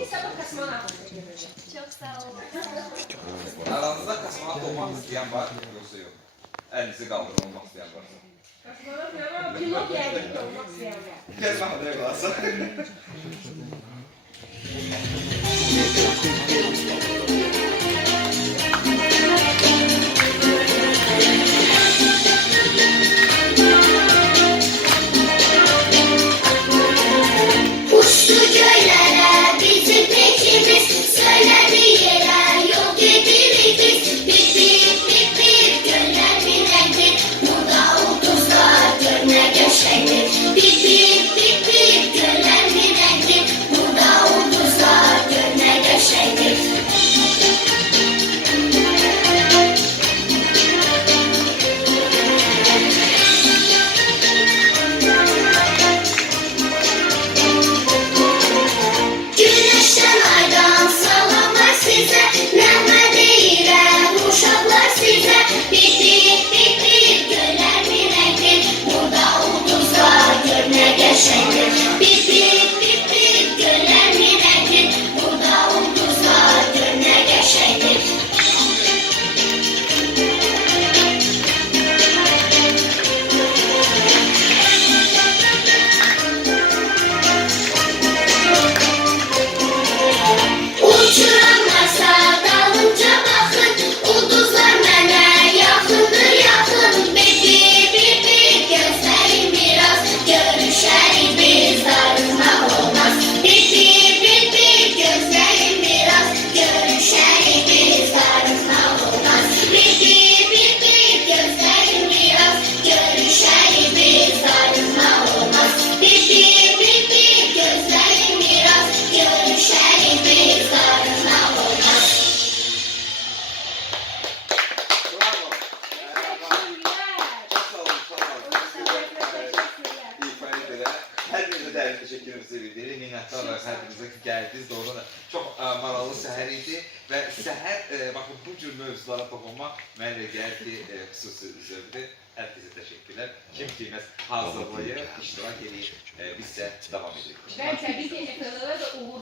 Seni sabah kosmonavt göreceğim. Çok sağ olun. Aranızda kosmonavt olmaq istəyən var, yoxsa yox? Əlinizi qaldırın olmaq istəyən varsa. Kosmonavt ne var? Pilot geldi olmak isteyen var. Gəl mənə qalasa. Uçtu göllere bizim peşimiz, söyledi yere yol getiririz biz. Bip bip bip bip göller bir renkli, burada ulduzlar gönle göçektir. Bip bip bip bip göller bir renkli, burada ulduzlar gönle göçektir. Güneşten aydan salamlar size, nəğmə deyirəm uşaqlar size. Bip bip bip bip göller bir renkli, burada ulduzlar gönle göçektir. Bip bip bip bip göller bir renkli, burada ulduzlar gönle göçektir. Uçuranlarsa dalınca baxın, ulduzlar mənə yaxındır yaxın. Bip bip bip bip gözlərim biraz, görüşərik biz darıxmaq olmaz. Bip bip bip bip gözlərim biraz, görüşərik biz darıxmaq olmaz. Bip bip bip bip gözlərim biraz, görüşərik biz darıxmaq olmaz. Bip bip bip bip gözlərim biraz, görüşərik biz darıxmaq olmaz. Bravo. Teşekkürler. Çok sağ olun, sağ olun. Teşekkürler. İfadə edə. Hər birinizə dərin təşəkkürümüzü bildiririk. Minnətdarlar hər birinizə ki, gəldiniz. Doğrudan da çox maraqlı səhər idi və səhər baxın bu cür mövzulara toxunmaq mənə gəlir ki, xüsusi zövqdür. Hər bizə təşəkkürlər. Kim ki, məhz hazırlayır, iştirak edib, biz də davam edirik. Ben tabii ki ekrana da uğur